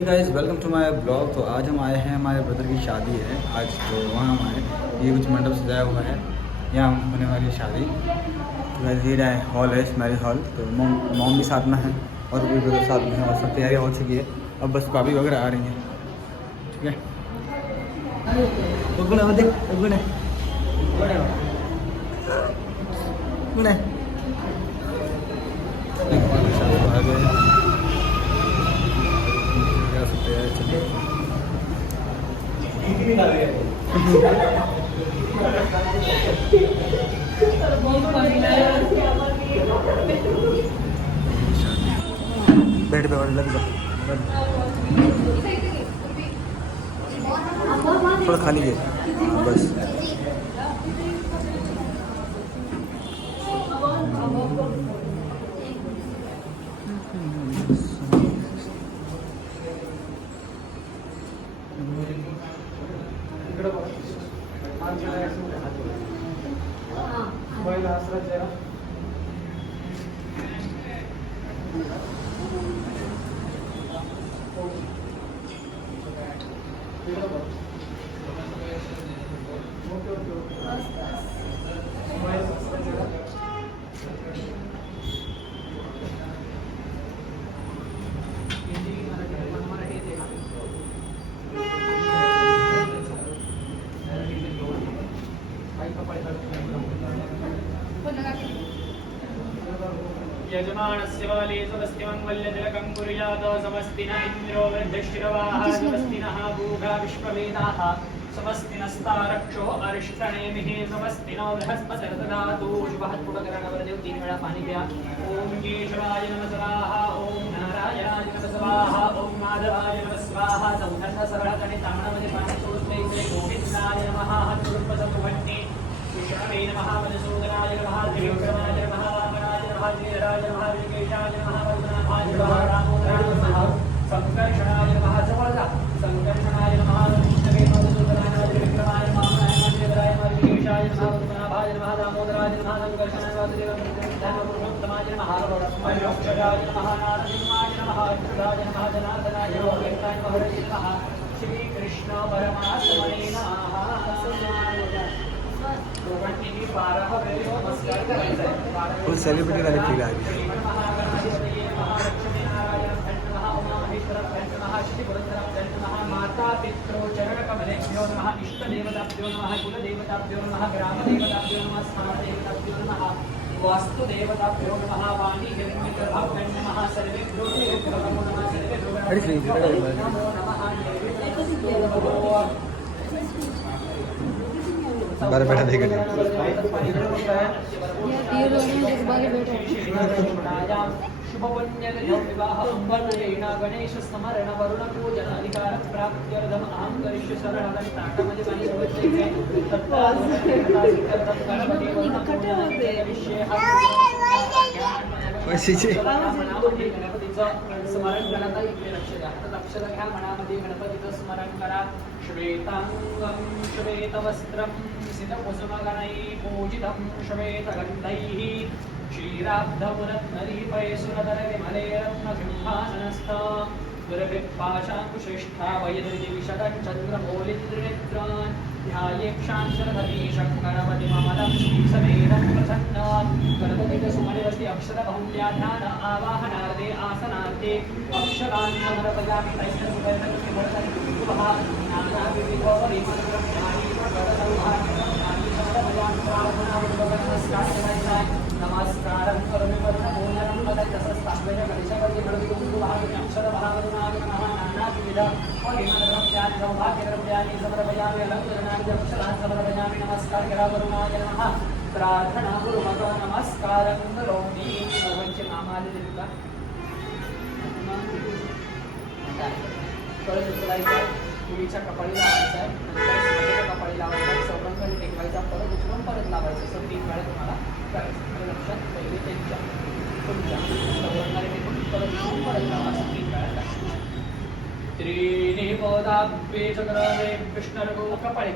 Guys welcome to my blog. तो आज हम आए हैं, हमारे ब्रदर की शादी है आज, तो वहाँ हम आए। ये कुछ मंडप सजाया हुआ है, यहाँ होने वाली है शादी। तो गाइस ये रहा है हॉल है, मैरिज हॉल। तो मॉम भी साथ में है और भी ब्रदर साथ में है और सब तैयारियाँ हो चुकी है। अब बस भाभी वगैरह आ रही हैं। ठीक है, बेड पे और लग जाओ, थोड़ा खा लीजिए बस। यजमानस्य बले स्वस्तिमङ्गल्यतिलकं कुर्यात् स्वस्ति न इन्द्रो वृद्धश्रवाः स्वस्ति नः भूगा विश्ववेदाः स्वस्ति नस्तारक्षो अरिष्टनेमिः स्वस्ति नो बृहस्पतिर्दधातु शुभः शुभकरणवरदेव 3 वेळा पाणी प्या। ओम केशवाय नमः स्वाहा, ओम नारायणाय नमः स्वाहा, ओम माधवाय नमः स्वाहा। चौथ्यांदा सरळ आणि तांबडामध्ये पाणी सोडून द्यायचे। गोविंदाय नमः हनुमंतसुवन्नी कृष्णाय नमः मधुसूदनाय नमः त्रिविक्रमाय नमः वामनाय नमः वीराय नमः विकेशाय नमः वरुणाय नमः रामोदराय नमः संकर्षणाय नमः जवळजा संकर्षणाय नमः विष्णवे मधुसूदनाय त्रिविक्रमाय नमः वामनाय नमः वीराय नमः विकेशाय नमः वरुणाय नमः रामोदराय नमः संकर्षणाय नमः पुरुषोत्तमाय नमः अयोक्षजाय नमः नारसिंहाय नमः अच्युताय नमः जनार्दनाय नमः वेंकटाय नमः हरये नमः श्री कृष्ण परमात्मने नमः। फुल सेलिब्रिटी वाली फील आ गई। माता पितृ चरण कमलेभ्यो नमः, इष्ट देवताभ्यो नमः, कुल देवताभ्यो नमः, ग्राम देवताभ्यो नमः, स्थान देवताभ्यो नमः, वास्तु देवताभ्यो नमः, वाणी हिरण्यगर्भाभ्यो नमः, सर्वेभ्यो नमो नमः, सर्वेभ्यो नमो नमः। बारे बैठा देगा शुभ पुण्य विवाह गणेश स्मरण वरुण पूजन अधिकार प्राप्त्यर्थम अहम करिष्य शरण ताटामध्ये पाणी स्मरण करा, इकडे लक्ष द्या, लक्ष घ्या, मनामध्ये गणपतीचं स्मरण करा। श्वेतांगं श्वेतवस्त्रं सितकुसुमगणैः पूजितं श्वेतगन्धैः क्षीराब्धमुरत्नदीपैसुरतरविमले रत्नसिंहासनस्थं दुर्भिपाशाङ्कुशिष्ठा वैदर्दिविशतं चन्द्रमौलिन्द्रनेत्रान् ध्यायेक्षांशरधनीशं गणपतिममलं श्रीसमेतं प्रसन्नान् गणपतिं सुमनिवस्ति अक्षरबहुल्या ध्यान आवाहनार्थे आसनार्थे अक्षरान् समर्पयामि नमस्कारं करोमि पूजनं वदन्तस्ताभ्यः गणेशपति गणपतिं अक्षरभावनाय नमः नानाविध परिमलद्रव्याणि सौभाग्यद्रव्याणि समर्पयामि अलङ्करणानि अक्षरान् समर्पयामि नमस्कारकरावरुणाय नमः प्रार्थना कुर्मः नमस्कारं करोमि सर्वांचे नामाले देता परत उचलायचा मुलीच्या कपाळी लावायचा आहे, नंतर कपाळी लावायचा आहे, सौरंगाने टेकवायचा, परत उचलून परत लावायचं, असं 3 वेळा तुम्हाला करायचं। लक्षात पहिले त्यांच्या तुमच्या सौरंगाने टेकून परत उचलून परत लावा, असं 3 वेळा करायचं। त्रीणि पदाभ्ये चक्रमे कृष्णर्गो कपाळी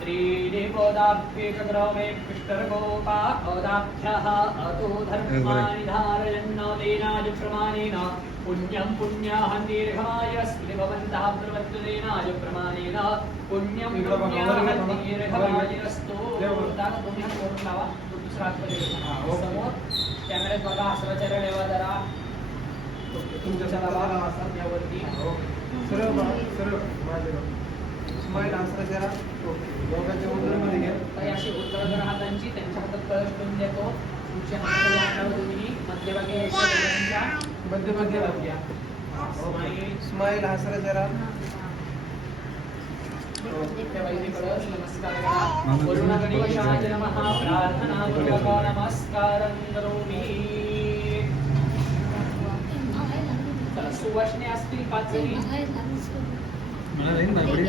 त्रीणि पदाभ्ये चक्रमे कृष्णर्गोपा पदाभ्यः अतो धर्माणि धारयन् तेनाय प्रमाणेन पुण्यं पुण्याः दीर्घमायस्ते भवन्तः प्रवर्ततेनाय प्रमाणेन पुण्यं पुण्याः दीर्घमायस्तु दादा तुम्ही हात वरून लावा तो दुसरा हात मध्ये समोर कॅमेऱ्यात बघा हसवाचरण ठेवा जरा तुमच्या लावा यावरती सरळ माझ्या स्माईल आसरा जरा दोघांच्या उंदरामध्ये घ्या काही अशी उजळकर हातांची त्यांच्या हातात कळस ठेवून देतो तुमच्या हाताच्या हातावर तुम्ही मध्यभागी त्यांच्या मध्यभागी घ्या स्माईल आसरा जरा नमस्कार वरुण गणेशाय नमः प्रार्थना पूर्वक नमस्कारं करोमि चला सुवासने असतील 5 जणी मला नाही बापडे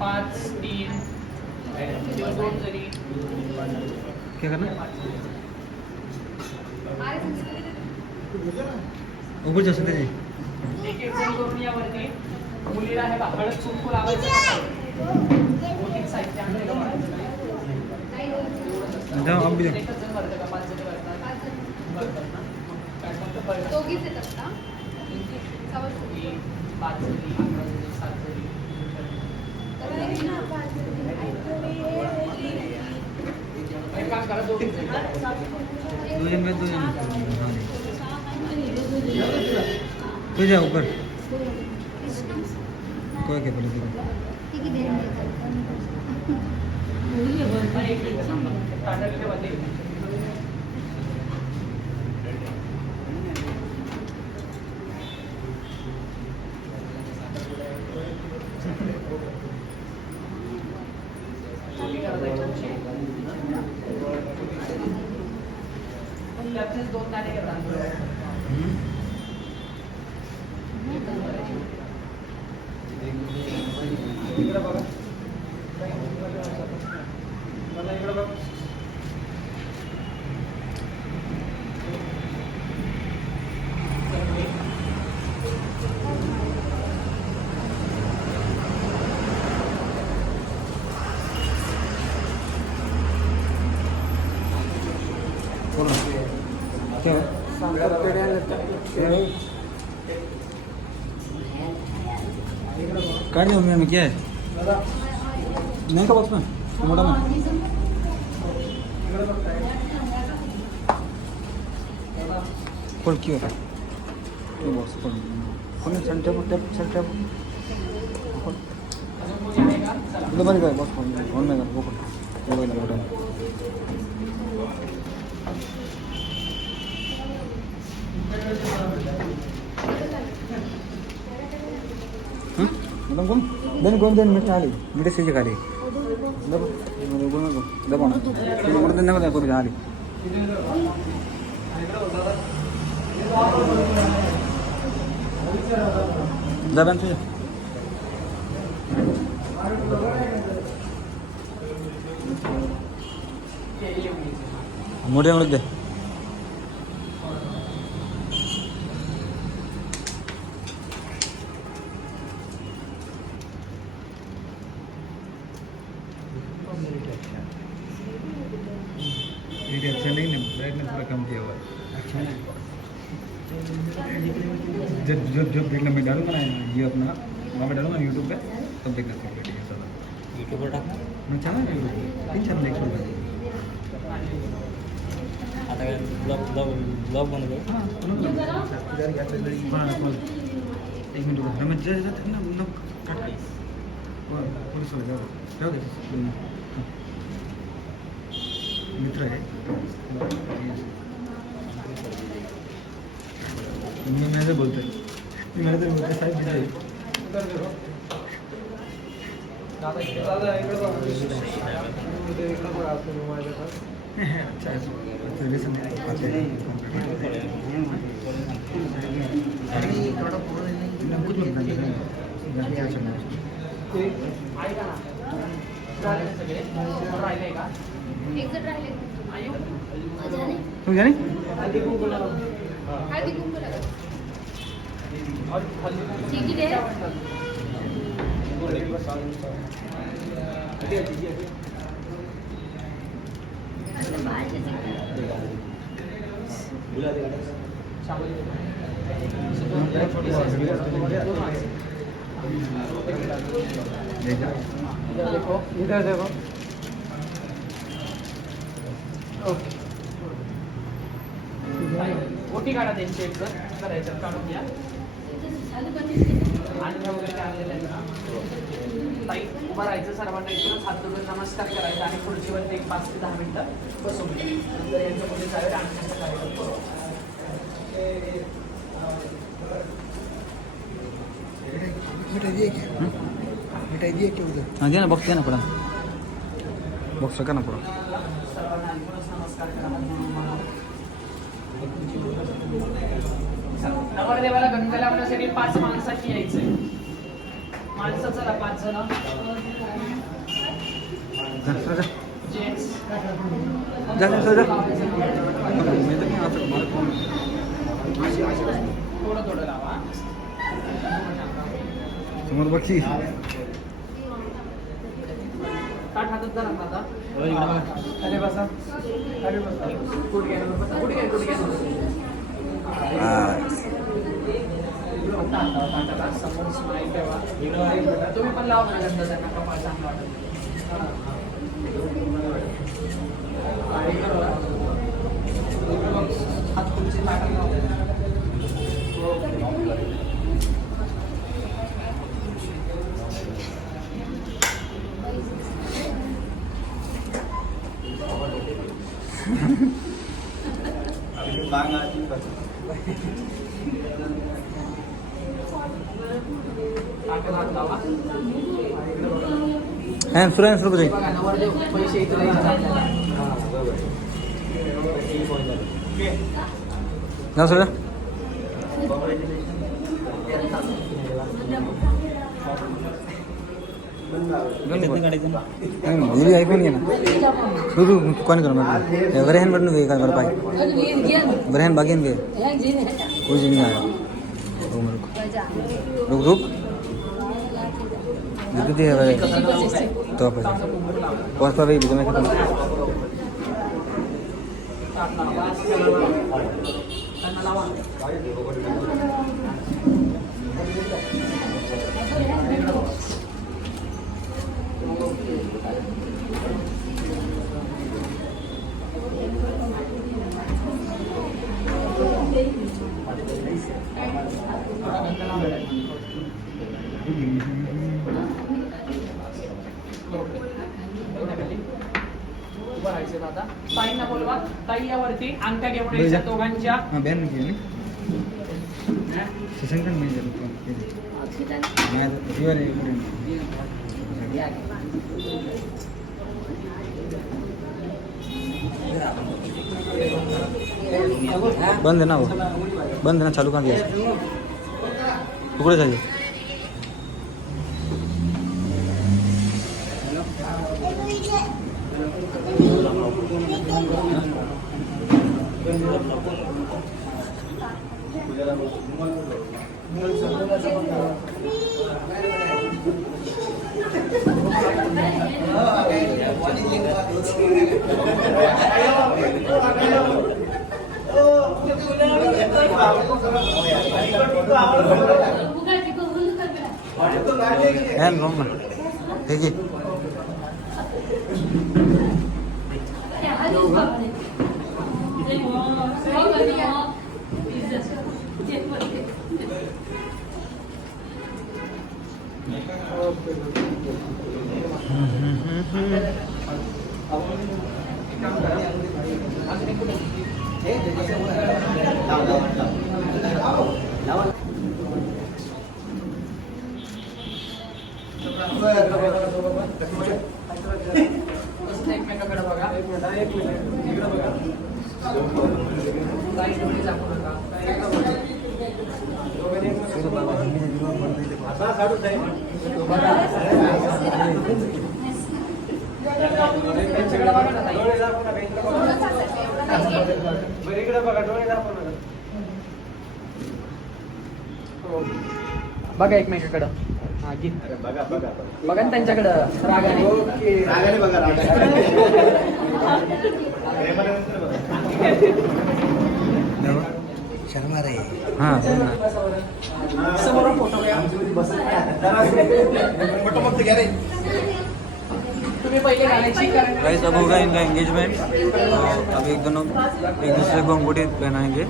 5 3 2 जणी क्या करना ऊपर जा सकते जी एक एक जण करून यावरती मुलीला हे बघा हळद कुंकू लावायचं मोठीच साहित्य आणलं जाओ अब भी जाओ एकच जण भरतं का 5 जणी भरतात भरतात ना काय फक्त भरतात दोघीच येतात का? तुम्ही 5 जणी 11 जणी 7 जणी एक काम करा दोघीच जणी दो जन में 2 जन हाँ तो जा ऊपर कोई क्या बोले देखो एक मिनिट थांबा ताटा तिथे बंद लक्षच 2 ताटे घेतात इकडे बघा मला इकडे बघ क्या काट दो में क्या है नहीं का बॉक्स में मोटा में खोल क्यों है ये बॉक्स खोल सेंटर सेंटर खोल इधर मत कर बॉक्स खोल ऑन में कर वो खोल ये वाला बटन मतलब कौन देन मिट आली मिटे से खाली दबा ना कोई आली दबन से मोटे दे ये अच्छा नहीं ना ब्राइटनेस पूरा कम किया हुआ है अच्छा नहीं जब देखना मैं डालूंगा ना ये अपना वहाँ पे डालूंगा यूट्यूब पे तब देखना ठीक है सारा यूट्यूब पर डाल मैं चाह रहा हूँ 3-4 लाइक छोड़ आता है ब्लॉग बन गया हाँ एक मिनट रुको मैं जैसे था ना मतलब कट गई और पुलिस वाले जाओ मित्र है मैं से बोलते मेरे तो बोलते साहब मित्र दादा इकडे बघा इकडे बघा आपण माझ्या अच्छा सर्विस आते हैं थोड़ा पूरा कुछ मत नहीं क्या चलना ऐका ना झाले सगळे राहिले का एक जण राहिले आयो अजाने तुम जानी हळदी कुंकू लागत ठीक आहे देखो इधर देखो ओके ओटी काढा त्यांची एक करायचं काढून घ्या आणि वगैरे आणलेलं आहे ना. ताई उभं राहायचं, सर्वांना इकडूनच हात जोडून नमस्कार करायचा आणि खुर्चीवरती एक 5 ते 10 मिनिटं बसून घ्या. नंतर यांच्यामध्ये जावे आणि त्यांचा कार्यक्रम करू. हाँ दिया ना बॉक्स, दिया ना पड़ा बॉक्स रखा ना पड़ा। सर्वांना ऐकूनच नमस्कार करा. नवरदेवाला गंगा लावण्यासाठी 5 माणसाची यायचंय. माणसं चला 5 जण. जेंट्स जा जा जा थोडं थोडं लावा. समोर बघी ताट हातात धरा आता. अरे बसा अरे बसा गुडघ्या ताटाला समोर स्माईल ठेवा. तुम्ही पण लावा ना गंध, त्यांना कपाळ चांगलं वाटत. हात खुर्ची ताटाला लावा. ताटाला हात लावा. हैं सुरेंद्र रुक जाइए बघा नवरदेव पैसे इथे द्यायचे आपल्याला. ना सर मेरी आईफोन है ना तू कौन कर बरहन बटन वे कर पाए बरहन बाकी वे कोई नहीं आया रुक रुक रुक दे तो आप पहुंच पा भाई मैं खत्म त्यांना लावा. उभं राहायचं दादा. ताईंना बोलवा. ताई यावरती अंगठ्या घेऊन यायच्या दोघांच्या. हाँ बहन की है ना सशंकर में जरूर मैं जीवन बंद है ना वो बंद है ना चालू कहाँ किया टुकड़े चाहिए है रोम ना देखिए एकमेकाकडे बघा. इकडे बघा. ताई डोळे झाकू नका. त्यांच्याकडे बघा ना ताई. इकडे बघा डोळे दाखव नका. बघा एकमेकाकडं. हा गीत बघा बघा बघा ना त्यांच्याकडं रागाने. रागाने बघा हां समोर फोटो घ्या. तुम्ही पहिले घालायची कारण गाइस अब होगा इनका एंगेजमेंट तो अभी एक दोनों एक दूसरे को अंगूठी पहनाएंगे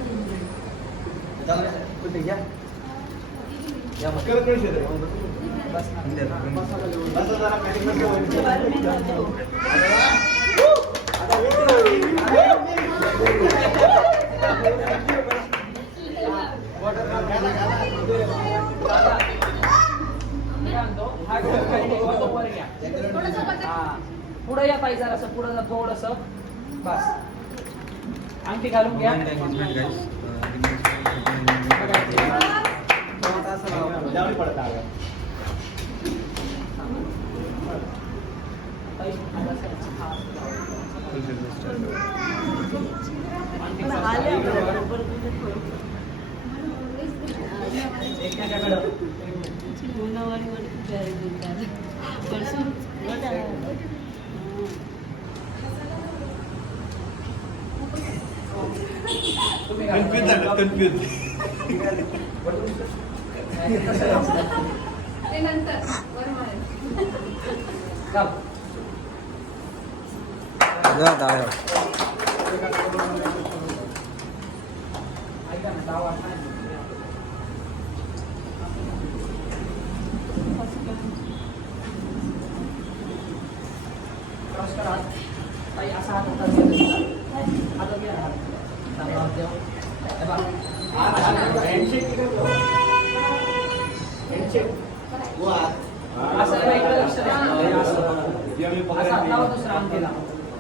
पुढे या पाहिजे असं पुढे जा थोडस बस अंगठी घालून घ्या. एंगेजमेंट गाइस ते नंतर बरोबर जा डाळ ऐका ना डावा नाही. क्रॉस करा ताई असा हात होता आता घ्या हात चांगला देऊ हे बघा असं नाही इकडे लक्ष द्या असा लावा दुसरा अंगठीला.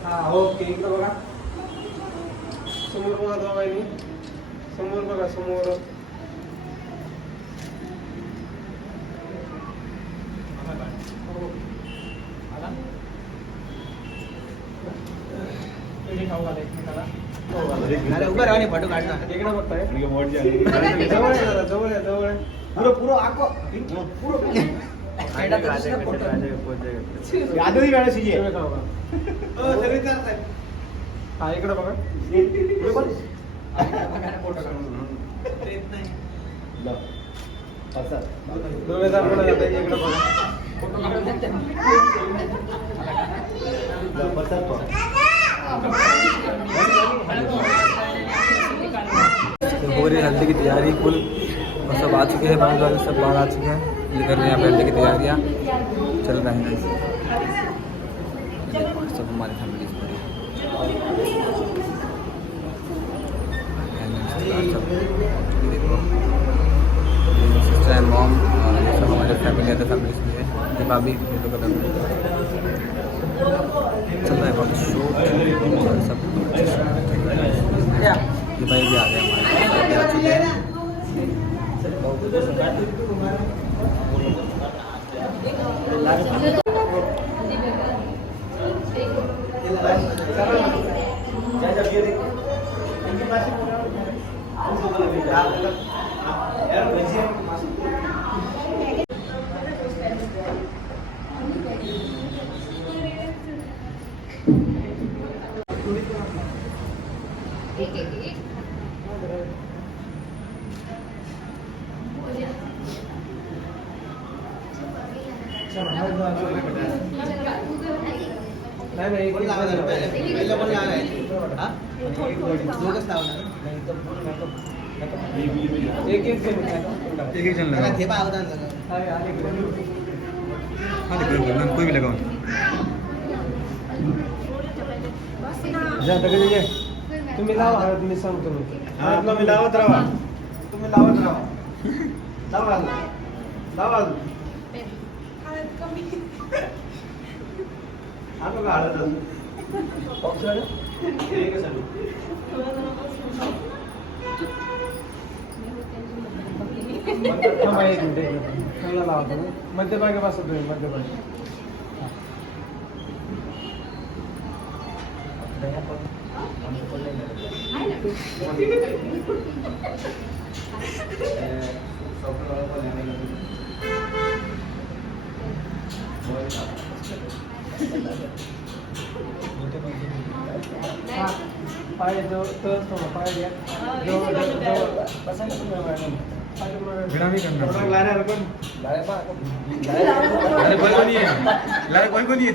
हा ओके इकडे बघा समोर बघा दोघांनी समोर बघा समोर आला पहिले खाऊ घाला एकमेकाला. उभं राहा आणि फोटो काढला इकडे बघताय जवळ आहे जरा, जवळ आहे जवळ आहे पुरं पुरं आको पुरं साईडला तर दुसरा फोटो. आधी गाडी शिजे हा इकडे बघा बघा ना फोटो काढून. दोघे जण पुढे जातात इकडे बघा फोटो काढून देते ना. तो हो रही है हल्दी की तैयारी फुल और सब आ चुके हैं बाहर वाले सब बाहर आ चुके हैं ये कर रहे हैं यहाँ पे हल्दी की तैयारियाँ चल रही हैं सब हमारी फैमिली सिस्टर एंड मॉम और ये सब हमारे फैमिली अदर फैमिलीज में है ये भाभी ये लोग अलग चल रहा है बहुत शो और सब ये भाई भी आ गए हमारे आ चुके हैं नाही नाही एक एक जन लगा कोई भी लगा तुम्ही लावा हळद मी सांगतो तुम्ही लावत राहा तुम्ही लावत राहा लावा लावा हा बघा हळद मध्यभागी बसतो तुम्ही मध्यभागी पाय जवळ पाय द्या बिना नहीं करना लारे पण अरे कोई को नहीं है लारे कोई को नहीं है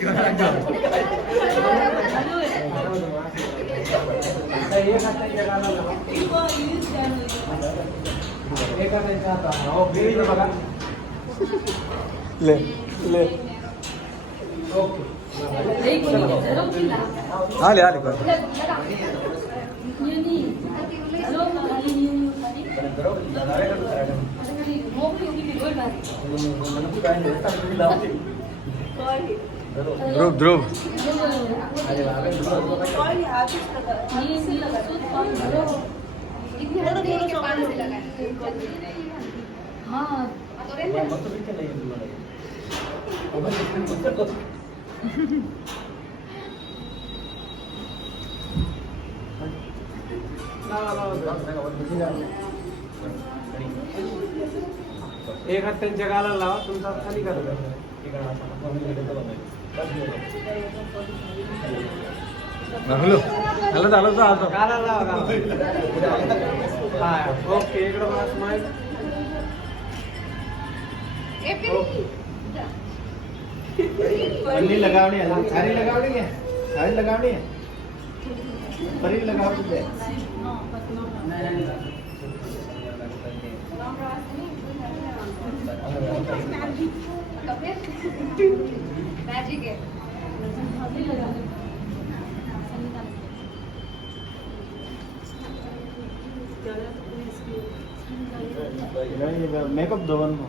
ले ले ओके हाँ ले कोई ध्रुव ध्रुव एक हात त्यांच्या गालाला लावा तुमचा हात खाली करा हॅलो हॅलो झालं तर आलो गालाला लावा हा ओके इकडं बघा स्माइल पन्नी लगावनी है सारी लगावनी है सारी लगावनी है परी लगावनी है मैजिक है मेकअप धोवन को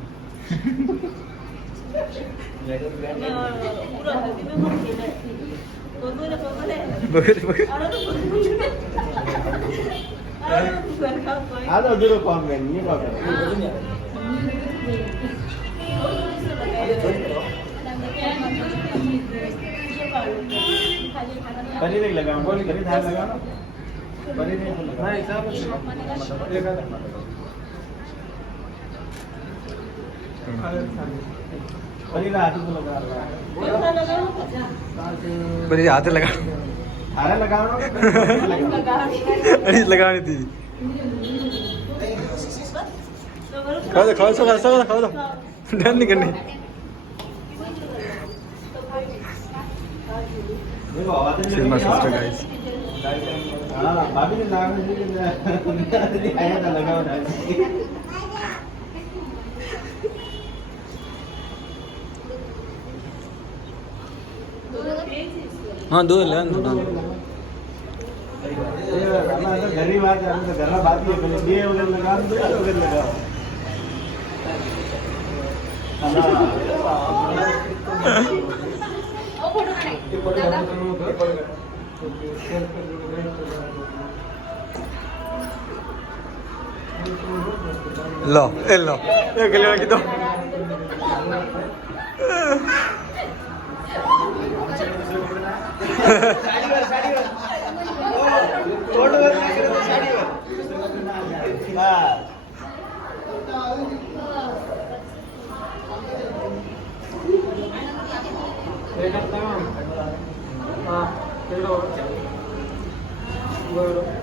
ada dulu komen ini komen परी नहीं लगा बोली परी धार लगा ना परी नहीं लगा नहीं सब देखा परी हाथ को लगा बड़ी हाथ लगा अरे लगाओ ना अरे लगानी थी खाओ दो खाओ दो डर नहीं करनी देखो आवाज This is my sister, guys. हां भाभी ने लगा आया था लगाओ ना हाँ दो ले घरी बात है तो घर बात ही है पहले ये उधर लगा दो उधर लगाओ लो ये कल्याण की तो साडीवर तोडवर नाही करत साडीवर हां हे करता हां तेडो बरोबर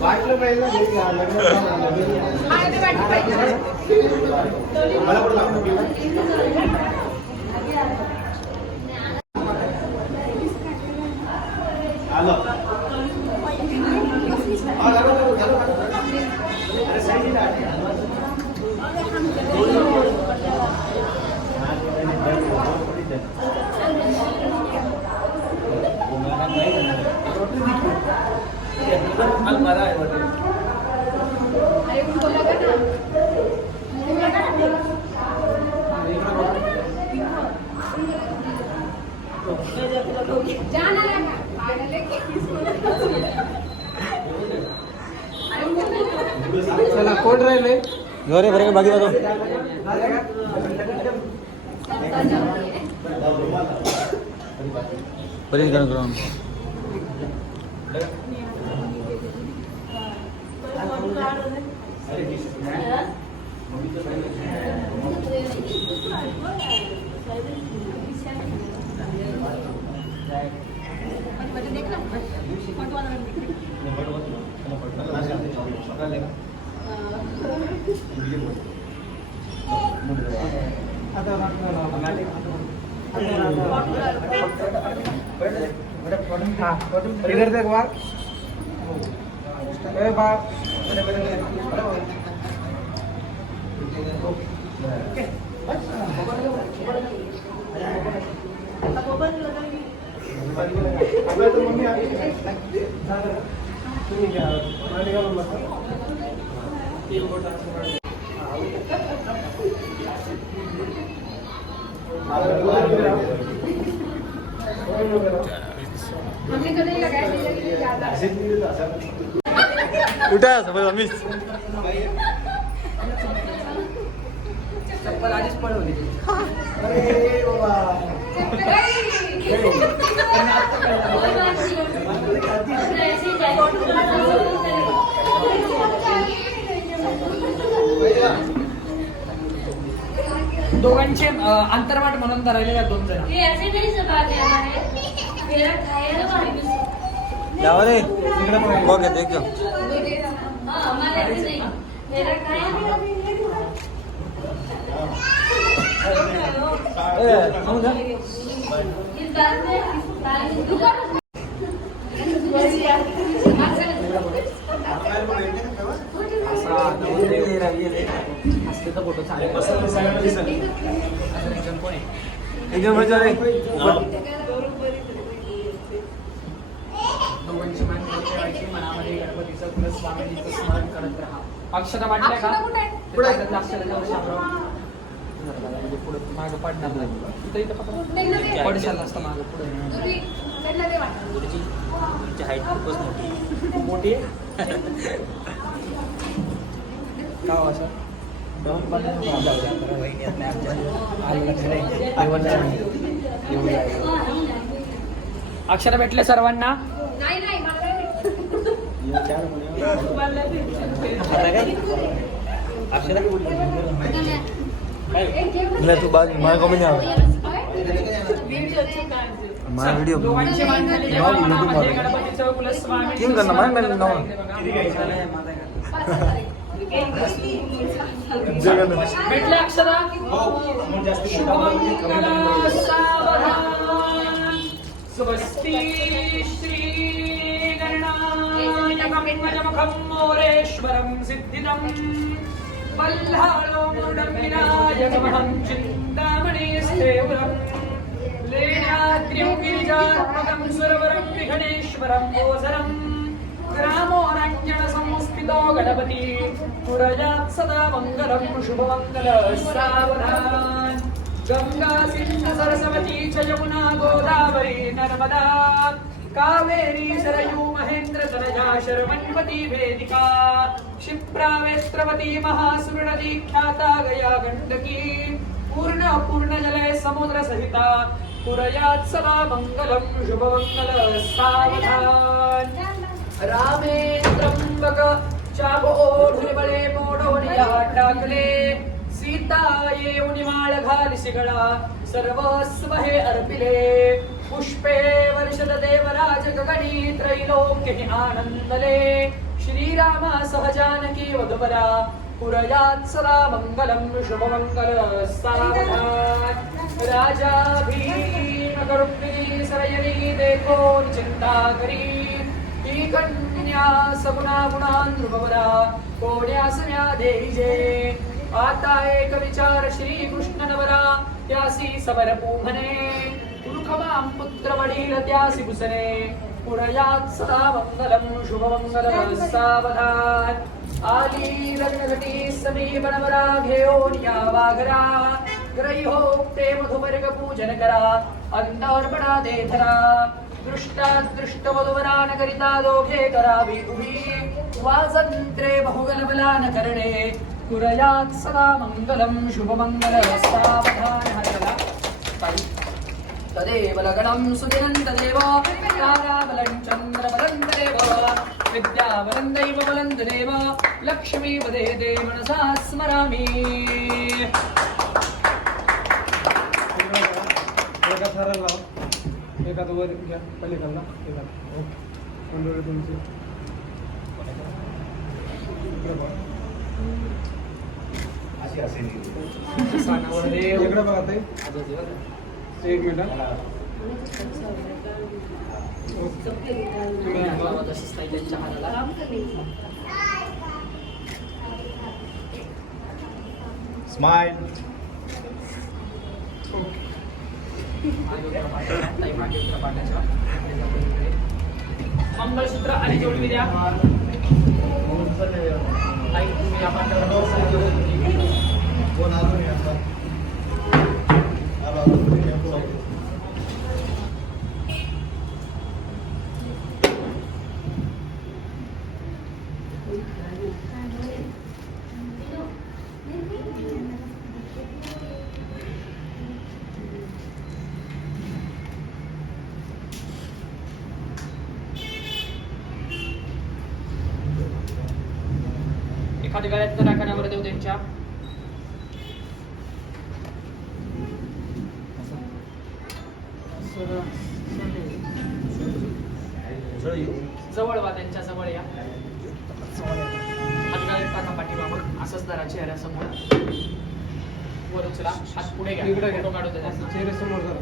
वाटलं पाहिजे मला पण आलो अरे सही जाना चला कोण राहिले जोरे भरेगा बाकी तो परेश ग्राउंड इधर देख बार ए बार अबे तो मम्मी आ गई तुम्ही क्या माने का मत ये बोटा हमने कभी लगाया जिंदगी में ज्यादा उठा समज मिस चप्पल आधीच पळवली अरे बाबा दोघांचे अंतर्वाट म्हणून धरलेल्या 2 जण ये ऐसे नहीं सवाल है हमारे मेरा खाया ना भारी में जाओ रे इकडे बघ देख जा हाँ हमारे ऐसे नहीं मेरा खाया ए समझ इस बात में असते तर फोटो चालेल एकदम मजा रे दोघांची मान ठेवायची मनामध्ये गणपतीचं कुल स्वामींचं स्मरण करत राहा अक्षता वाटल्या का अक्षराच्या शामराव म्हणजे पुढे मागं पडणार नाही इथं पकड पडशाल असतं मागं पुढे हाईट खूपच मोठी का असं अक्षरा भेटले सर्वांना नहीं नहीं तू बाज मला कमी नाही माझा व्हिडिओ दोघांची मान खाली ठेवा, मनामध्ये गणपतीचं कुलस्वामी तीन करना मान खाली लावून भेटले अक्षरा शुभमंगल सावधान स्वस्ति श्री गणनायकं गजमुखं मोरेश्वरं सिद्धिदं वल्लाळो मूढं विनायकमहं चिन्तामणिस्थेवरं लेण्याद्रिं गिरिजात्मकं सुरवरं विघ्नेश्वरं गोचरं ग्रामोऽरण्यण संस्थितो गणपति पुरजात् सदा मङ्गलं शुभमङ्गल सावधान गंगा सिंधु सरस्वती च यमुना गोदावरी नर्मदा कावेरी सरयू महेंद्र तनया शर्मन्वती वेदिका क्षिप्रा वेस्त्रवती महासुरनदी ख्याता गया गंडकी पूर्ण जले समुद्र सहिता पुरयात् सदा मङ्गलं शुभमङ्गल सावधान रामे त्र्यंबक चाबो बळे मोडोनिया टाकले सीता येऊनी माळ घालिसी गळा सर्वस्व हे अर्पिले पुष्पे वर्षद देवराज गगनी त्रैलोक्य आनंदले श्रीरामा सहजानकी वधुवरा पुरयात् सदा मङ्गलं शुभमङ्गल सावधान राजा भीम करुणिनी सरयनी देखो चिंता करी ही कन्या सगुणा गुणानुभवरा कोण्यास म्या देईजे आता एक विचार श्री कृष्ण नवरा त्यासी समर पूहने पुरुखमां पुत्र वडील त्यासी पुसने पुरयात् सदा मङ्गलं शुभमङ्गल सावधान आली लग्नघटी समीप नवरा घेऊन या वाघरा ग्रही मधुवर्ग पूजन करा अंधारपणा दे धरा दृष्ट वधुवरान करिता दोघे करावी उभी वाजंत्रे बहुगलबलान करणे पुरयात् सदा मङ्गलं शुभमङ्गल सावधान पायी तदेव लग्नं सुदिनं तदेव ताराबलं चन्द्रबलं तदेव विद्याबलं दैवबलं तदेव लक्ष्मी वदेदे मनसा स्मरामि एका थाराला लावा एका वर घ्या पलीकडला एका ओके मंडळी तुमची इकडे बघा. इकडे बघा ताई एक मिनिट स्माइल मंगळसूत्र आणि जोडवी द्या ताई, तुम्ही या पांढऱ्या एखाद्या गळ्यात तर टाका नवरदेव त्यांच्या जवळ वा त्यांच्या जवळ या हात गळ्यात टाका पाठीमागून असंच धरा चेहऱ्यासमोर वर उचला हात पुढे घ्या इकडे फोटो काढू दे त्याचा. चेहरे समोर जरा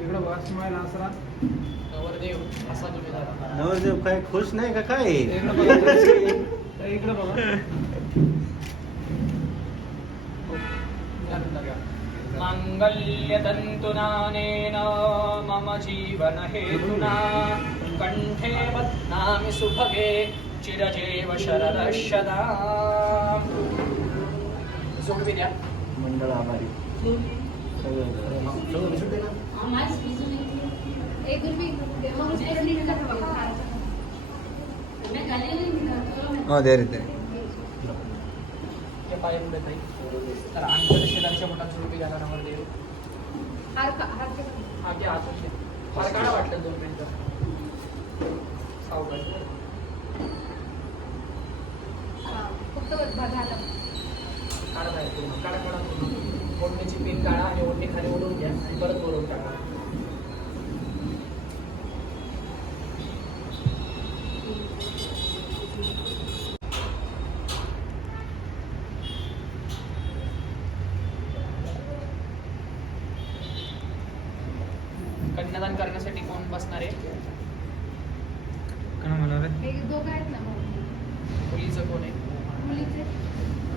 इकडे बघा स्माईल आसरा नवरदेव असा तुम्ही धरा नवरदेव काय खुश नाही का काय इकडे बघा इकडे बघा मांगल्यतन्तुनानेन मम जीवन हेतुना कंठे बध्नामि सुभगे चिरजीव शरदशदा जोडवी द्या मंडळ आभारी हो दे रे या पाय पुढे ताई तर अंतरशिलाच्या मोठा जोडवी द्या नवरदेव हा घ्या आतून फार काढा वाटलं 2 मिनिटं सावकाश काढा आहे पूर्ण काढा काढा पूर्ण ओढणीची पिन काढा आणि ओढणी खाली ओढून घ्या आणि परत ओढून टाका कन्यादान करण्यासाठी कोण बसणार आहे कोण म्हणणार रे मुलीचं कोण आहे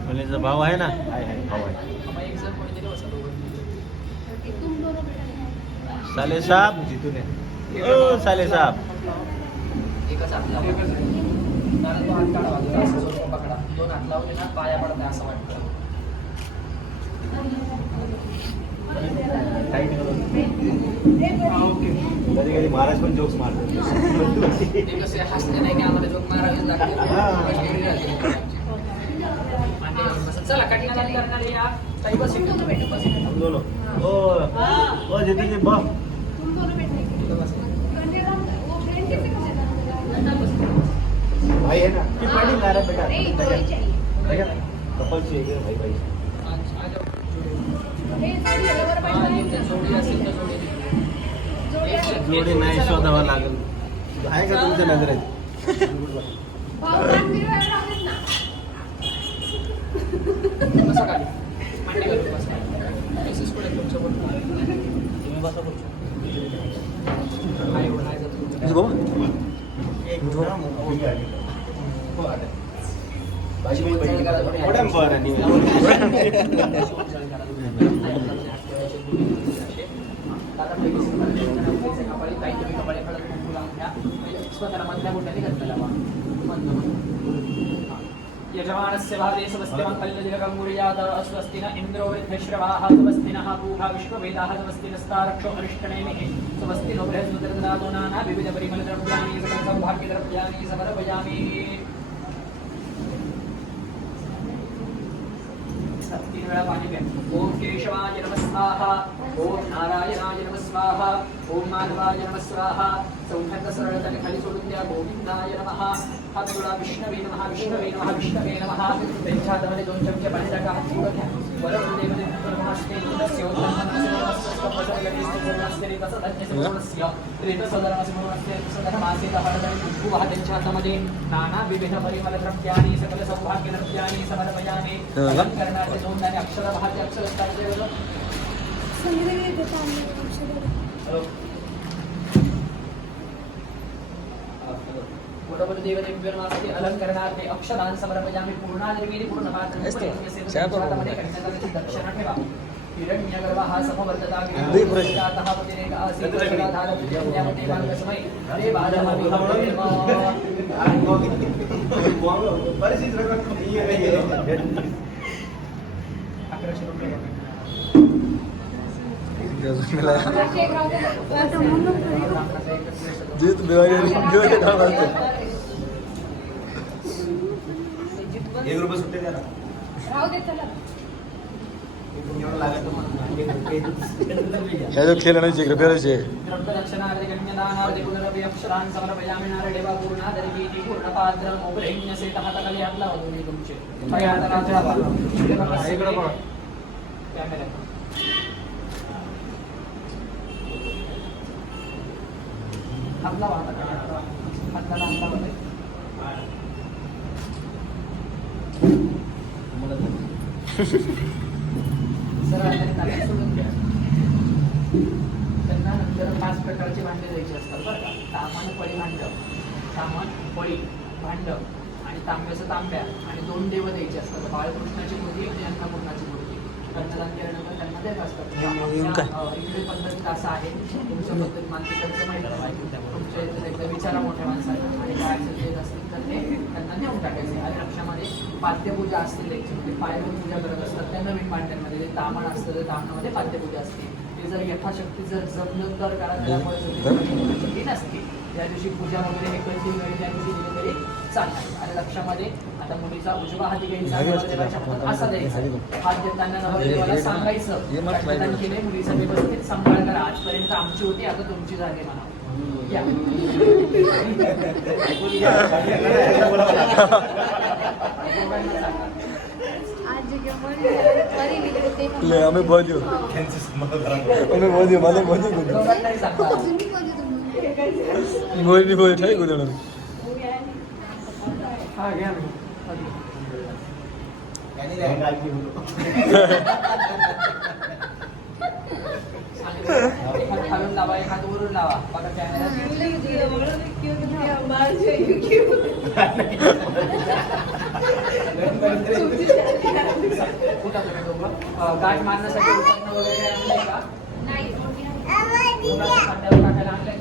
मुलीचा भाऊ आहे ना आहे भाऊ आहे आम्हाला एक जण कोणीतरी बसा दोघं साले साहब जितून ओ साले साहब एकच हात लावा कारण तो हात काढा बाजूला असं जोडून पकडा 2 हात लावले ना पाया पडत असं वाटतं कधी कधी महाराज पण जोक्स मारतात ते कसे हसले नाही की आम्हाला जोक मारावेच लागते चला कन्यादान करणारे या ताई बस बोलो ओ दीदी जी बा भाई है ना कि पार्टी ला रहा बेटा कपल चाहिए भाई भाई जोडी नाही शोधावं लागेल आहे का तुमच्या नजरेत बसा खाली मांडीवर बसा मेसेज पुढे तुमच्या बरोबर तुम्ही बसा पुढच्या हाय वर हाय जातो एक उडम पर आणि यजमानस्य भावे स्वस्ति मङ्गल्यजगं गुरुयाद स्वस्ति न इन्द्रो वृद्धश्रवाः स्वस्ति नः पूषा विश्ववेदाः स्वस्ति नस्तारक्षो अरिष्टनेमिः स्वस्ति नो बृहस्पतिर्ददातु नाना विविधपरिमलद्रव्याणि सकलसौभाग्यद्रव्याणि समर्पयामि असतात 3 वेळा पाणी प्या ओम केशवाय नमः स्वाहा ओम नारायणाय नमः स्वाहा ओम माधवाय नमः स्वाहा चौथ्यांदा सरळताने खाली सोडून द्या गोविंदाय नमः हात जोडा विष्णवे नमः विष्णवे नमः विष्णवे नमः त्यांच्या हातामध्ये 2 चमचे पाणी टाका हात जोडून घ्या वरदेवते नमस्ते तस्य उत्तमस्य नमस्ते पूर्णस्ते तसदन्य पूर्णस्य त्रितसदनस्य पूर्णस्ते तसदनमासे दहरदन पुष्पवाह त्यांच्या हातामध्ये नाना विविध परिमल द्रव्यानि सकल सौभाग्य द्रव्यानि समर्पयामि अलंकरणाचे 2 दाणे अक्षर भाते अक्षर असतात संग्रही देताना अक्षर देवदेव्यर्मास्ति अलंकरणार्थे अक्षरान् समर्पयामि पूर्णाद्रव्येन पूर्णपात्रं दक्षिणा ठेवा हिरण्यगर्भः समवर्तता विरताः पतिरेक आसीत् तदाधारं मार्गसमय हरे बालमि जीत बिवारी काम असते 1 रुपये सुट्टे द्या ना राहू दे चला ह्या जो खेळ नाही जिकडे फिरायचे द्रव्यदक्षिणार्थे गण्यदानार्थे पुनरपि अक्षरान् समर्पयामि नारळेवा पूर्णादरिवीति पूर्णपात्रम् उपरिण्यसेतः तकले आपला वधूने तुमचे इकडे बघा कॅमेरा आपला सोडून द्या त्यांना नंतर 5 प्रकारचे भांडे द्यायचे असतात बरं का तामान पळी भांड तामान पळी भांड आणि तांब्याचं तांब्या आणि 2 देव द्यायचे असतात बाळकृष्णाची मूर्ती आणि अन्नपूर्णाची मूर्ती कन्यादान केल्यानंतर त्यांना देत असतात इकडे पद्धत असं आहे तुमच्या पद्धत मानसिकांचं माहिती माहिती तुमच्या इथं एकदा विचारा मोठ्या माणसांना आणि काय असेल देत असतील तर ते त्यांना नेऊन टाकायचे आणि लक्षामध्ये पाद्यपूजा असतील त्यांची म्हणजे पायवर पूजा करत असतात त्या नवीन भांड्यांमध्ये जे तामण असतं त्या तामणामध्ये पाद्यपूजा असते ते जर यथाशक्ती जर जमलं तर करा त्यामुळे नसते ज्या दिवशी पूजा वगैरे हे करतील त्या दिवशी दिली तरी चालणार आणि लक्षामध्ये आता मुलीचा उजवा हाती घ्यायचा असा द्यायचा हात देताना नवरदेवाला सांगायचं केले मुलीचा व्यवस्थित सांभाळ करा आजपर्यंत आमची होती आता तुमची झाली म्हणा या हमें बहुत दियो हमें बहुत दियो मला बहुत दियो बोल नहीं बोल ठाई बोल ना हा घ्या खालून लावा हात वरून लावा बघा गाठ मारण्यासाठी उत्पन्न वगैरे आणलंय का टाकायला आणलंय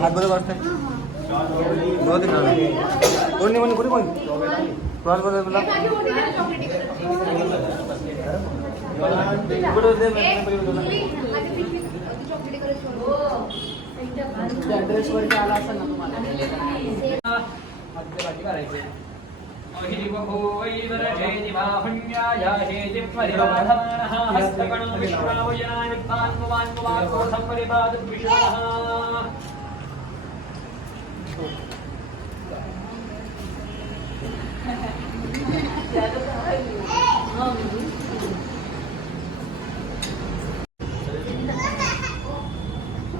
हात बरोबर असते कोणी म्हणे कोणी कोण प्रॉस बरोबर ऍड्रेस वरती आला असेल ना तुम्हाला मध्यभागी करायचे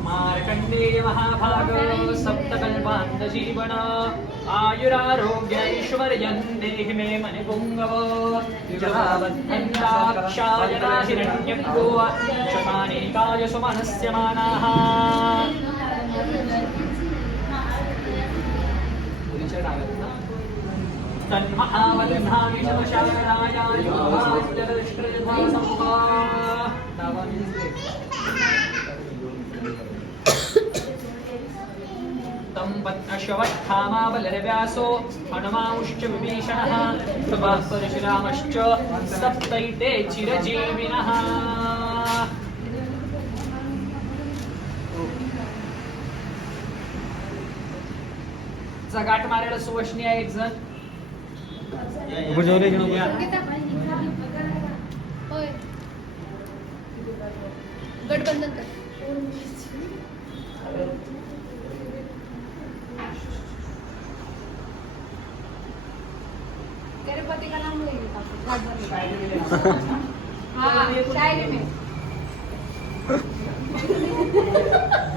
मार्कंडेय महाभाग सप्तकल्पांत जीवन आयुरारोग्य ऐश्वर्यं देहि मे मनि पुंगव जलावद्धन्ताक्षाय हिरण्यको शतानेकाय सुमनस्य मानाः तन्महावदधामि शमशाकराय योगाश्चरदृष्टयथा अश्वत्थामाबलर्व्यासो हनुमांश्च विभीषणः कृपाः परशुरामश्च सप्तैते चिरजीविनः जगाट मारायला सुवशनी आहे एक जण ऊपर जो लेकिन होय गठबंधन कर तेरे पति का नाम लेंगे हाँ शायरी में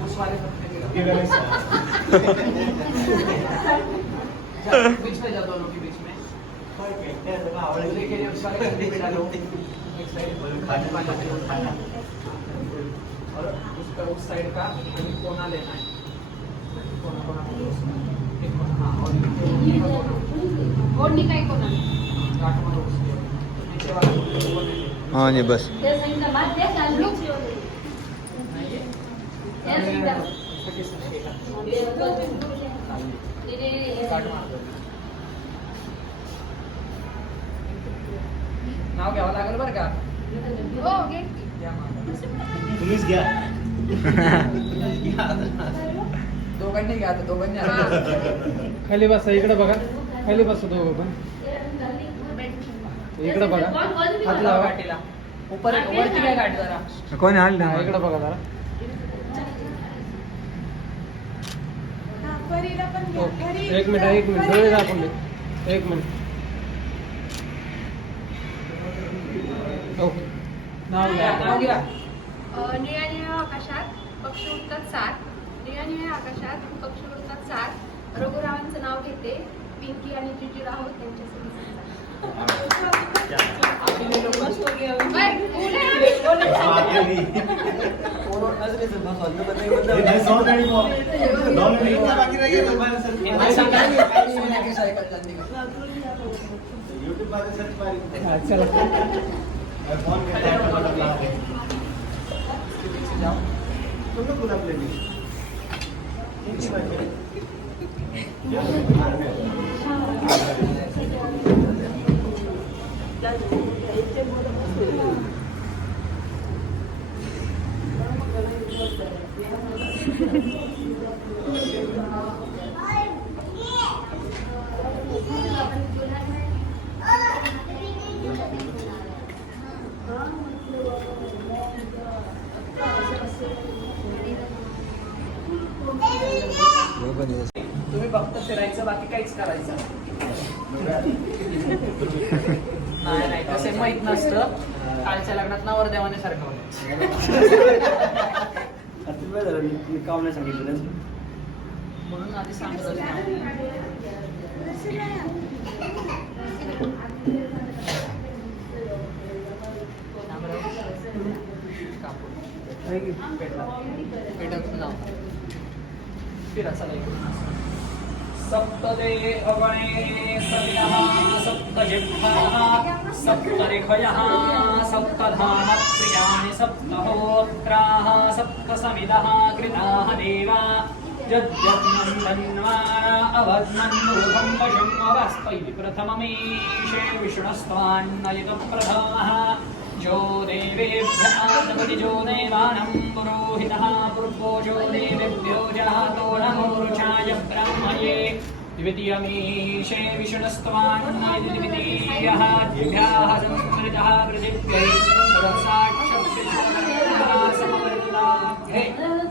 उस वाले बीच में जा दोनों के बीच में लेके उस वाले गड्ढे पे डालो एक साइड और उसका उस साइड का कोना लेना है कोना कोना हाँ और और निकाय को ना काट मारो उसके नीचे वाला हाँ जी बस ते संगीता बात दे चालू नाव घ्यावं लागेल बरं का हो ओके तुम्हीच घ्या दोघांनी घ्या आता दोघांनी खाली बसा इकडे बघा खाली बसा दोघं पण इकडे बघा हात लावा गाठीला वरती काय गाठ जरा कोणी हाल हा, इकडे बघा जरा ओके. एक मिनिट डोळे दाखवून दे एक मिनिट ओके नाव घ्या निळ्या निळ्या आकाशात पक्षी उडतात सात निळ्या निळ्या आकाशात पक्षी उडतात सात रघुरावांचं नाव घेते पिंकी आणि जिजू राहुल तुम्ही फक्त फिरायचं बाकी काहीच करायचं नाही तसे माहित नसतं कालच्या लग्नात नवरदेवाने सारखं काम नाही सांगितलं म्हणून आधी सांगत सप्तदे अगणे सविनः सप्तजिह्वाः सप्तऋषयः सप्तधामप्रियाणि सप्तहोत्राः सप्तसमिदः कृताः देवा यद्यज्ञन्धन्वाना अवध्मन्मुखं वशं वस्पैः प्रथममीशे विष्णुस्त्वान्नयितप्रथमः जो देवेभ्यः तपतिजो देवानं पुरोहितः पूर्वो जो देवेभ्यो जातो नमोरुचाय ब्राह्मये द्वितीयमीशे विष्णुस्त्वान्नयितद्वितीयः द्विभ्याः संस्मृतः पृथिव्यै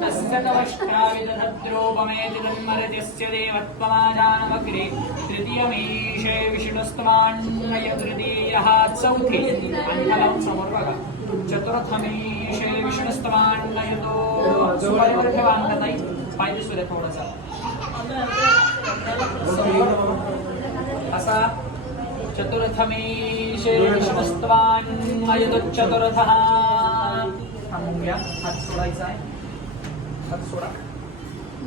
तस्य तवष्टाविदधद्रोपमेति तन्मरतिस्य देवत्वमाजानमग्रे तृतीयमीशे विष्णुस्त्वान्नय तृतीयः चौथी अन्नलं समर्पक चतुर्थमीशे विष्णुस्त्वान्नयतो सुपारीवर ठेवा अंगाताई पाहिजे सुद्धा थोडासा असा चतुर्थमीशे विष्णुस्त्वान्नयतो चतुर्थः थांबूया हात सोडायचा आहे हात सोडा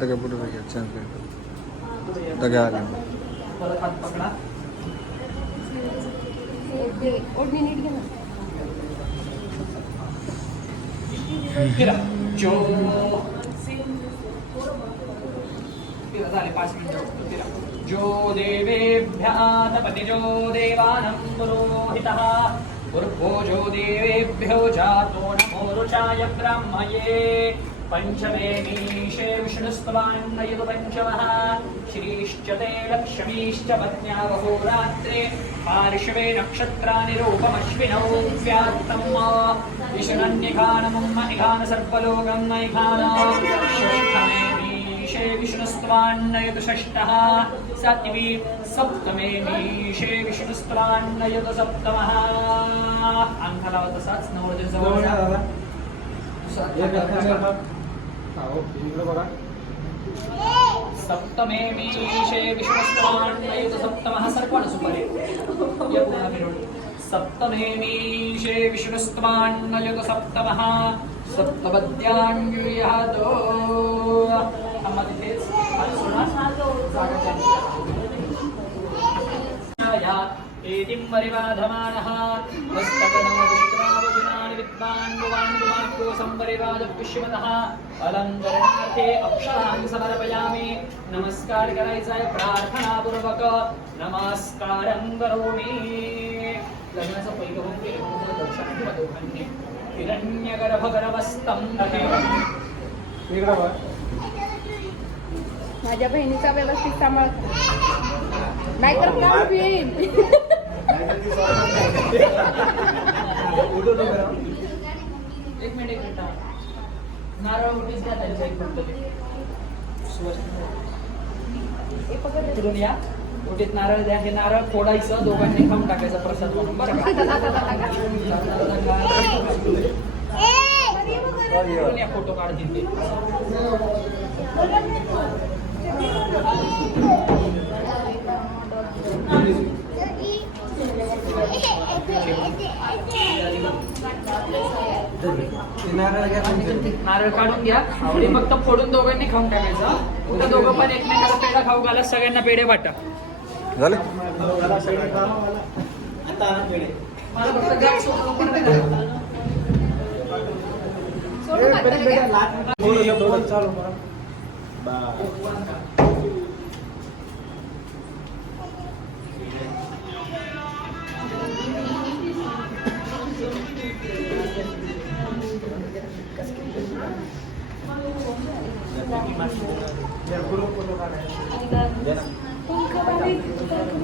दगा पुढे चान्स दगा आले परत हात पकडा ओढणी नीट घे ना फिरा जो फिरा झाले 5 मिनिटं फिरा जो देवेभ्यः तपतिजो देवानं पुरोहितः पूर्वो जो देवेभ्यो जातो नमो रुचाय ब्राह्मये पंचमे मीशे विष्णुस्तवान्नयतु पंचमः श्रीश्च ते लक्ष्मीश्च पत्न्या वहोरात्रे पार्श्वे नक्षत्राणि रूपमश्विनौ व्यात्तम् विष्णन्यघानमुम्म इघान सर्वलोकम् इघान षष्ठमे मीशे विष्णुस्तवान्नयतु षष्ठः सात्विकी सप्तमे मीशे विष्णुस्तवान्नयतु सप्तमः अंकाला होता सात नवरदेव जवळ सप्तमे मीशे विष्णुस्तवान्नयतु सप्तमः सर्पण सुपरे सप्तमे मीशे विष्णुस्तवान्नयतु सप्तमः सप्तपद्यान्युयातो अम्मा तिथेच एतिं परिवाधमानः वस्तकनो विश्रावजुनानि विद्वान्गुवान्गुमाको संपरिवादः पुष्यमतः अलङ्करणार्थे अक्षरान् समर्पयामि नमस्कार करायचा आहे प्रार्थनापूर्वक नमस्कारं करोमि लग्नाचं पहिलं होऊन गेलं दर्शन दोघांनी हिरण्यगर्भगर्भस्थं माझ्या बहिणीचा व्यवस्थित सांभाळ नाहीतर काम येईल एक मिनिट नारळ उठीच द्या त्यांच्या एक मिनिट या उठीत नारळ द्या हे नारळ फोडायचं दोघांनी खाऊन टाकायचा प्रसाद म्हणून बरं का फोटो काढतील ते नारळ काढून घ्या आवडी फक्त फोडून दोघांनी खाऊन टाकायचा उद्या दोघं पण एकमेकाला पेढा खाऊ घाला सगळ्यांना पेढे वाटा झाले मला फक्त गॅस सोडून चालू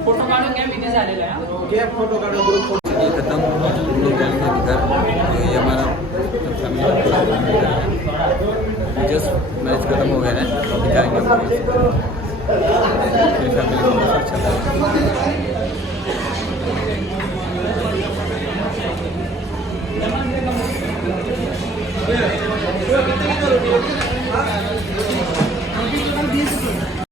फोटो काढून घ्या विधी झालेला आहे फोटो काढो ग्रुप ये खत्म हम लोग जाएंगे घर ये हमारा फैमिली जस्ट मैच खत्म हो गया है तो अभी जाएंगे अपनी फैमिली